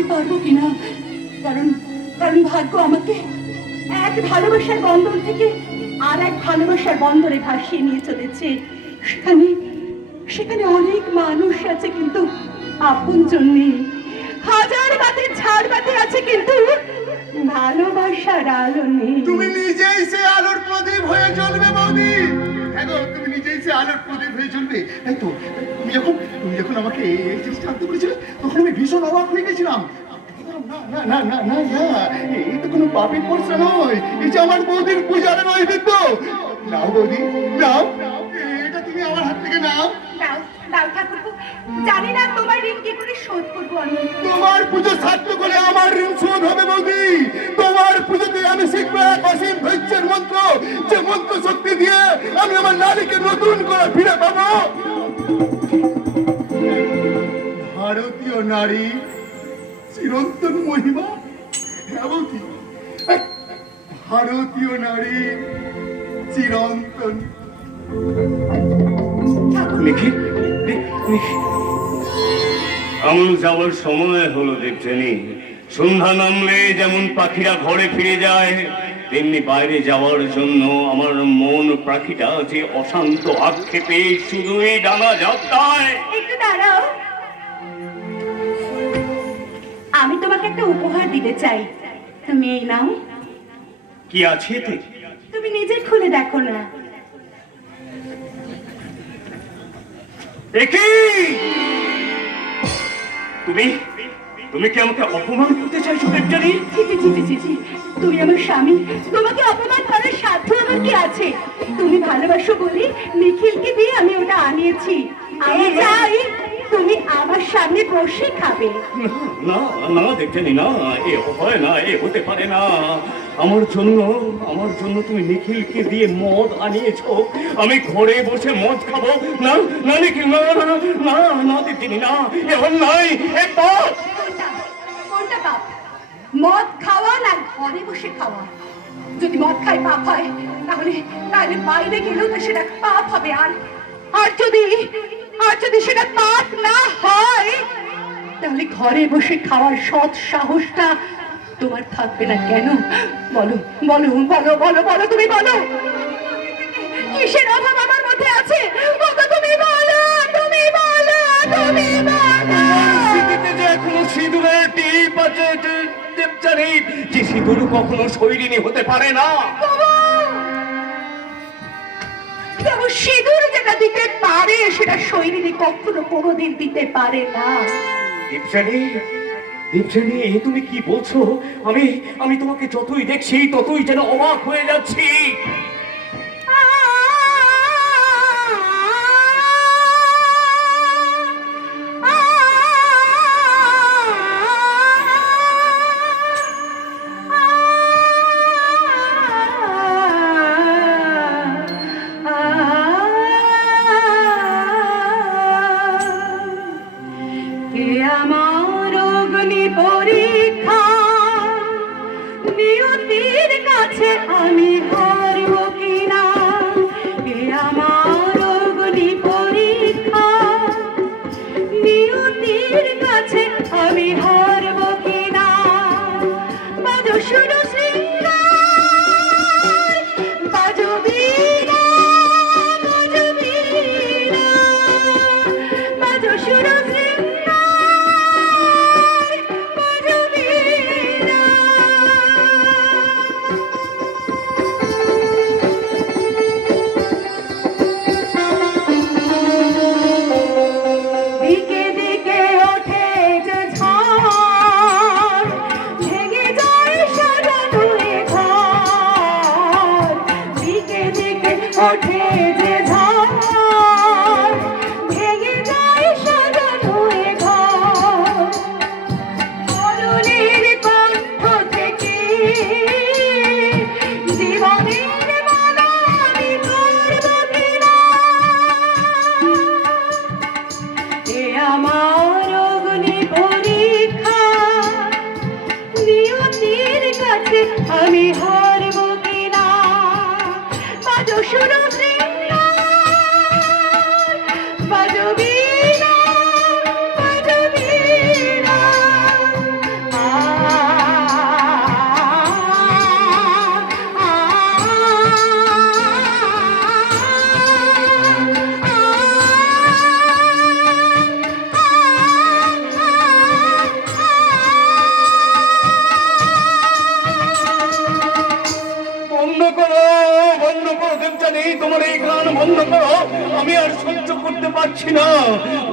আমি পারবো কিনা, কারণ কারণ ভাগ্য আমাকে এক ভালোবাসার বন্ধন থেকে আর এক ভালোবাসার বন্ধনে ভাসিয়ে নিয়ে চলেছে। সেখানে সেখানে অনেক মানুষ আছে, কিন্তু আপনজন নেই। হাজার বাতি ঝাড় বাতি আছে, কিন্তু ভালোবাসার আলো নেই। তুমি নিজেই সে আলোর প্রদীপ হয়ে জ্বলবে বৌদি। হ্যাঁ গো, তুমি নিজেই সে আলোর প্রদীপ হয়ে জ্বলবে। তাই তো, তুমি যখন আমাকে এই জিনিসটা আনতে বলেছিলে, তখন আমি ভীষণ অবাক হয়ে গেছিলাম। না না না না না, এই তো কোনো পাপের পর্সা নয়, এই যে আমার বৌদির পূজার নৈবেদ্য। নাও বৌদি, নাও, এটা তুমি আমার হাত থেকে নাও। দাও ঠাকুরপো, জানি না তোমার ঋণ কি করে শোধ করবো আমি। তোমার পুজো সার্থক করে আমার ঋণ শোধ হবে বৌদি। তোমার পুজোতে আমি শিখবো এক অসীম ধৈর্যের মন্ত্র, যে মন্ত্র শক্তি দিয়ে আমি আমার নারীকে নতুন করে ফিরে পাবো। ভারতীয় নারী চিরন্তন মহিমা। হ্যাঁ বৌদি, ভারতীয় নারী চিরন্তন। নিখিল, আমল যাওয়ার সময় হলো দেবযানী। সন্ধ্যা নামলে যেমন পাখিরা ঘরে ফিরে যায়, তেমনি বাইরে যাওয়ার জন্য আমার মন পাখিটা যে অশান্ত আক্ষেপে শুধুই ডানা ঝাপটায়। একটু দাঁড়াও, আমি তোমাকে একটা উপহার দিতে চাই, তুমি এই নাও। কি আছে এতে? তুমি নিজে খুলে দেখো না। তুমি তুমি কি আমাকে অপমান করতে চাইছো দেবযানী? তুমি আমার স্বামী, তোমাকে অপমান করার সাধ্য আমার কি আছে? তুমি ভালোবাসো বলে নিখিলকে দিয়ে আমি ওটা আনিয়েছি। আমি চাই তুমি আমার সামনে বসে খাবে। না না দেবযানী, না, এ হয় না, এ হতে পারে না। আমার জন্য তুমি নিখিলকে দিয়ে মদ আনিয়েছো, আমি ঘরে বসে মদ খাবো? না না নিখিল, না না না না দেবযানী, না, এ অন্যায়, এ পাপ। কোনটা পাপ? মদ খাওয়া না ঘরে বসে খাওয়া? যদি মদ খাই পাপ হয়, তাহলে বাইরে গেলেও তো সেটা পাপ হবে। আর যদি সেটা পাপ না হয়, তাহলে ঘরে বসে খাওয়ার সৎ সাহসটা তোমার থাকবে না কেন? বলো বলো বলো বলো বলো, তুমি বলো, কিসের অভাব আমার মধ্যে আছে? তুমি বলো, তুমি বলো, তুমি বলো। স্মৃতিতে যে এখনো সিঁদুরের টিপ আছে দেবযানী, যে সিঁদুর কখনো শৈরিনী হতে পারে না। সিঁদুর যেটা দিতে পারে, সেটা শৈরিনী কখনো কোনোদিন দিতে পারে না। দেবযানী, তুমি কি বলছো? আমি তোমাকে যতই দেখছি ততই যেন অবাক হয়ে যাচ্ছি। আমার অগ্নি পরীক্ষা, নিয়তির কাছে আমি হারব কিনা? আমার অগ্নি পরীক্ষা, নিয়তির কাছে আমি হারব কিনা? বাজো শুরু শৃঙ্গার, বাজো বীণা, বাজো বীণা, বাজো শুরু ওঠে যে ঝড়, ভেঙে যায় সাজানো ঘর। মরণের কণ্ঠ থেকে জীবনের মালা আমি করব কিনা? এ আমার অগ্নি পরীক্ষা, নিয়তির কাছে আমি হারব কিনা? বাজো শুরু তোমার এই গান বন্ধ করো, আমি আর সহ্য করতে পারছি না।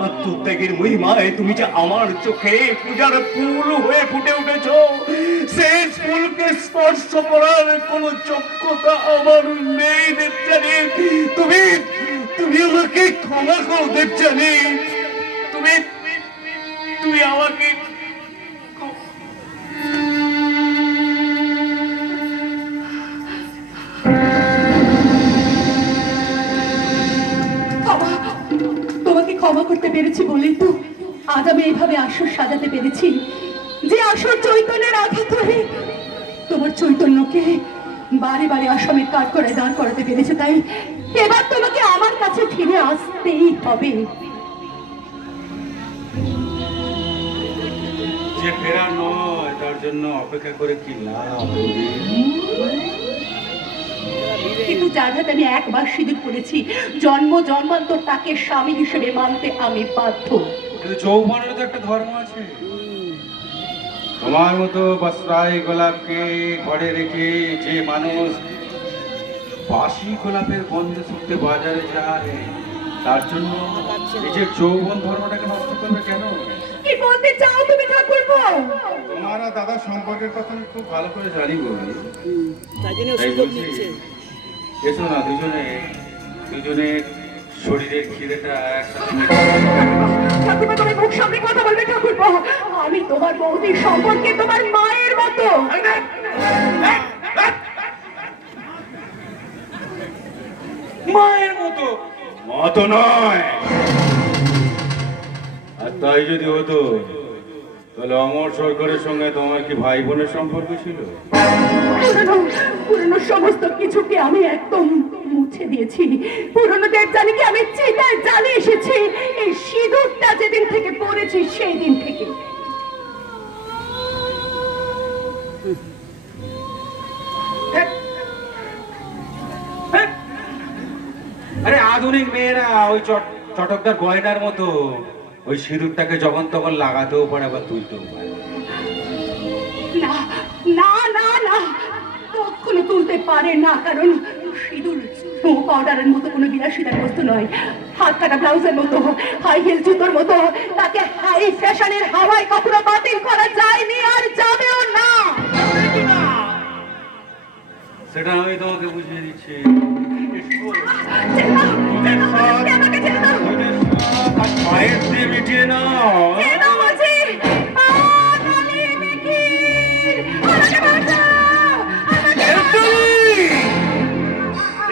আত্মত্যাগের মহিমায় তুমি যে আমার চোখে পূজার ফুল হয়ে ফুটে উঠেছ, সেই ফুলকে স্পর্শ করার কোন যোগ্যতা আমার নেই দেবযানী। তুমি তুমি আমাকে ক্ষমা করো দেবযানী, তুমি তুমি আমাকে তোমাকে ক্ষমা করতে পেরেছি বলেই তো আজ আমি এইভাবে আসর সাজাতে পেরেছি, যে আসর চৈতন্যের আঘাত হয়ে তোমার চৈতন্যকে বারে বারে আসামির কাঠ করে দাঁড় করাতে পেরেছে। তাই এবার তোমাকে আমার কাছে ফিরে আসতেই হবে। যে ফেরা নয় তার জন্য অপেক্ষা করে কি লাভ? কিন্তু যার হাতে আমি একবার সিঁদুর করেছি, জন্ম জন্মান্তর তাকে স্বামী হিসেবে মানতে আমি বাধ্য। কিন্তু যৌবনের তো একটা ধর্ম আছে। তোমার মতো বস্ত্রায় গোলাপকে ঘরে রেখে যে মানুষ বাসি গোলাপের গন্ধ শুনতে বাজারে যায়, তার জন্য নিজের যৌবন ধর্মটাকে নষ্ট করবে কেন? কি বলতে চাও তুমি ঠাকুরপো? তোমার আর দাদার সম্পর্কের কথা আমি খুব ভালো করে জানি গো। তাই বলছি, এসো না দুজনে শরীরের খিদেটা একসাথে ঠাকুরপো, তুমি মুখ সামনে কথা বলবে ঠাকুরপো। আমি তোমার বৌদির সম্পর্কে তোমার মায়ের মতো। মায়ের মতো মতো নয়। আর তাই যদি হতো তাহলে অমর সরকারের সঙ্গে তোমার কি ভাই বোনের সম্পর্ক ছিল? পুরনো সমস্ত কিছুকে আমি একদম মুছে দিয়েছি। পুরনো দেবযানীকে আমি চিতায় জ্বালিয়ে এসেছি। এই সিঁদুরটা যেদিন থেকে পড়েছি সেই দিন থেকে। আরে আধুনিক মেয়েরা ওই চটকদার গয়নার মতো ওই সিঁদুরটাকে যখন তখন লাগাতেও পারে, আবার তুলতেও পারে। না না না না, কখনো তুলতে পারে না, কারণ সিঁদুর স্নো পাউডারের মতো কোনো বিলাসিতার বস্তু নয়। হাত কাটা ব্লাউজের মতো, হাই হিল জুতোর মতো তাকে হাই ফ্যাশনের হাওয়ায় কখনো বাতিল করা যায়নি আর যাবেও না। সেটা আমি তোমাকে বুঝিয়ে দিচ্ছি। পায়ের দিয়ে মিটিয়ে নাও।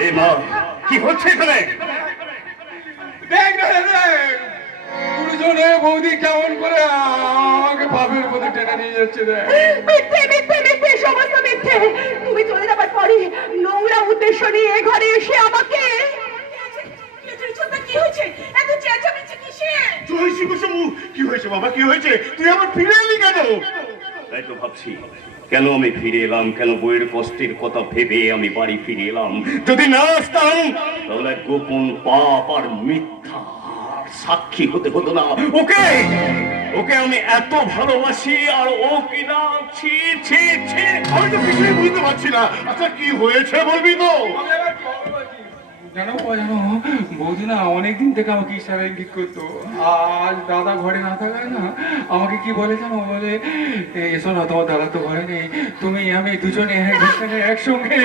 এ মা, কি হচ্ছে এখানে? দেখ না দেখ, গুরুজনে বৌদি কেমন করে আমাকে পাপের মধ্যে টেনে নিয়ে যাচ্ছে। দেখ, মিথ্যে মিথ্যে মিথ্যে, সমস্ত মিথ্যে। তুমি চলে যাবার পরে নোংরা উদ্দেশ্য নিয়ে এ ঘরে এসে আমাকে কি হয়েছে? এত চেঁচামেচি কিসের? কি হয়েছে বাবা, কি হয়েছে? তুই আবার ফিরে এলি কেন? তাই তো ভাবছি, কেন আমি ফিরে এলাম, কেন বইয়ের কষ্টের কথা ভেবে আমি বাড়ি ফিরে এলাম। যদি না আসতাম তাহলে গোপন পাপ আর মিথ্যা সাক্ষী হতে হতো না। ওকে ওকে আমি এত ভালোবাসি, আর ও কিনা ছি ছি ছি। আমি তো কিছুই বুঝতে পারছি না। আচ্ছা কি হয়েছে বলবি তো? জানো বৌদি না অনেকদিন থেকে আমাকে ইশারা ইঙ্গিত করতো। আজ দাদা ঘরে না থাকায় না আমাকে কি বলে জানো, বলে এসো না, তোমার দাদা তো ঘরে নেই, তুমি আমি দুজনে একসঙ্গে।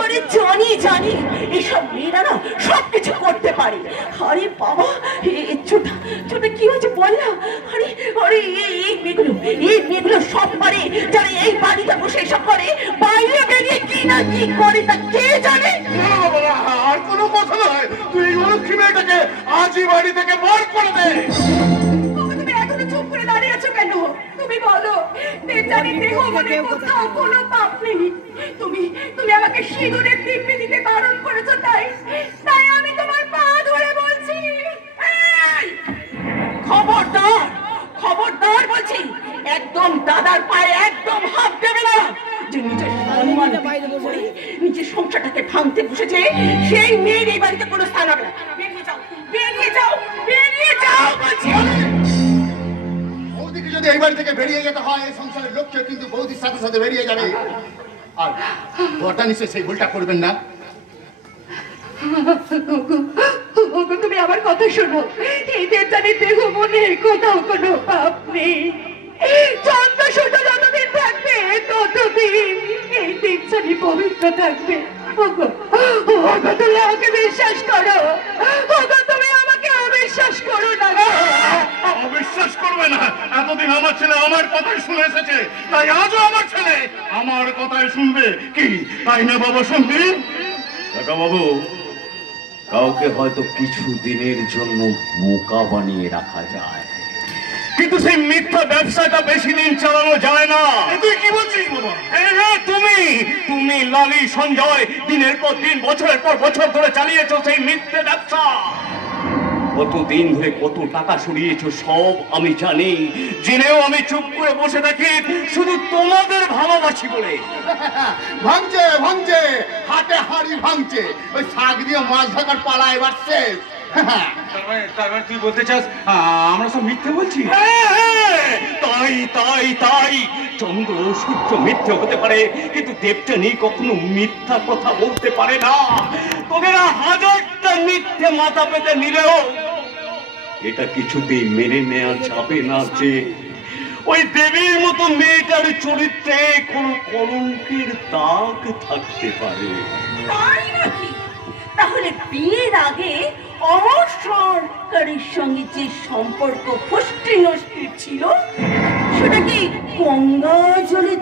আরে জানি জানি, এসব মেয়েরা না সবকিছু করতে পারে। আরে বাবা, ছোটা ছোটা কি হয়েছে বল না। আরে আরে এই মেয়েগুলো সব পারে, যারা এই বাড়িতে বসে এসব করে, বাইরে বেরিয়ে কি না কি করে তা কে জানে। আর কোনো কথা নয়, তুই এই অলক্ষী মেয়েটাকে আজই বাড়ি থেকে বার করে দে। তুমি এখনো চুপ করে দাঁড়িয়ে আছো কেন? তুমি বলো, দেবযানীর দেহ মনে কোথাও কোনো পাপ নেই। তুমি তুমি আমাকে সিঁদুরের দিব্যি দিতে বারণ করেছো, তাই তাই আমি তোমার পা ধরে বলছি, খবরদার খবরদার বলছি, একদম দাদার পায়ে একদম হাত দেবে না। যে নিজের সম্মান করে নিজের সংসারটাকে ভাঙতে বসেছে, সেই মেয়ের এই বাড়িতে কোনো স্থান হবে না। বেরিয়ে যাও বেরিয়ে যাও বেরিয়ে যাও বলছি। বৌদিকে যদি এই বাড়ি থেকে বেরিয়ে যেতে হয়, এই সংসারের লোককে কিন্তু বৌদির সাথে সাথে বেরিয়ে যাবে। আর বর্দা নিশ্চয় সেই ভুলটা করবেন না। ওগো, তুমি আমার কথা শোনো। এই দেবযানীর দেহ মনে কোথাও কোনো পাপ নেই। চন্দ্র সূর্য যতদিন থাকবে ততদিন এই দেবযানী পবিত্র থাকবে। ওগো, ওগো, তুমি আমাকে বিশ্বাস করো। ওগো, তুমি আমাকে অবিশ্বাস করো না গো। অবিশ্বাস করবে না? এতদিন আমার ছেলে আমার কথাই শুনে এসেছে, তাই আজও আমার ছেলে আমার কথাই শুনবে। কি তাই না বাবা শুনবি? কাকা বাবু, কাউকে হয়তো কিছু দিনের জন্য বোকা বানিয়ে রাখা যায়, কিন্তু সেই মিথ্যা ব্যবসাটা বেশি দিন চালানো যায় না। তুই কি বলছিস বাবা? হ্যাঁ, তুমি লালি সঞ্জয় দিনের পর দিন বছরের পর বছর ধরে চালিয়েছো সেই মিথ্যে ব্যবসা। কতদিন ধরে কত টাকা সরিয়েছো সব আমি জানি, জেনেও আমি চুপ করে বসে থাকি শুধু তোমাদের ভালোবাসি বলে। ভাঙছে ভাঙছে, হাতে হাড়ি ভাঙছে। ওই শাক দিয়ে মাছ ঢাকার পালা এবার শেষ। তার মানে তুই বলতে চাস আমরা সব মিথ্যে বলছি? হ্যাঁ, তাই চন্দ্র সূর্য মিথ্যে হতে পারে, কিন্তু দেবযানী কখনো মিথ্যা কথা বলতে পারে না। তোদের হাজারটা মিথ্যে মাথা পেতে নিলেও এটা কিছুতেই মেনে নেওয়া যাবে না যে ওই দেবীর মতো মেয়েটার চরিত্রে কোনো কলঙ্কের দাগ থাকতে পারে। তাই নাকি? তাহলে বিয়ের আগে অমর সরকারের সঙ্গে যে সম্পর্ক ফষ্টি নষ্টি ছিল সেটা কি গঙ্গা জলে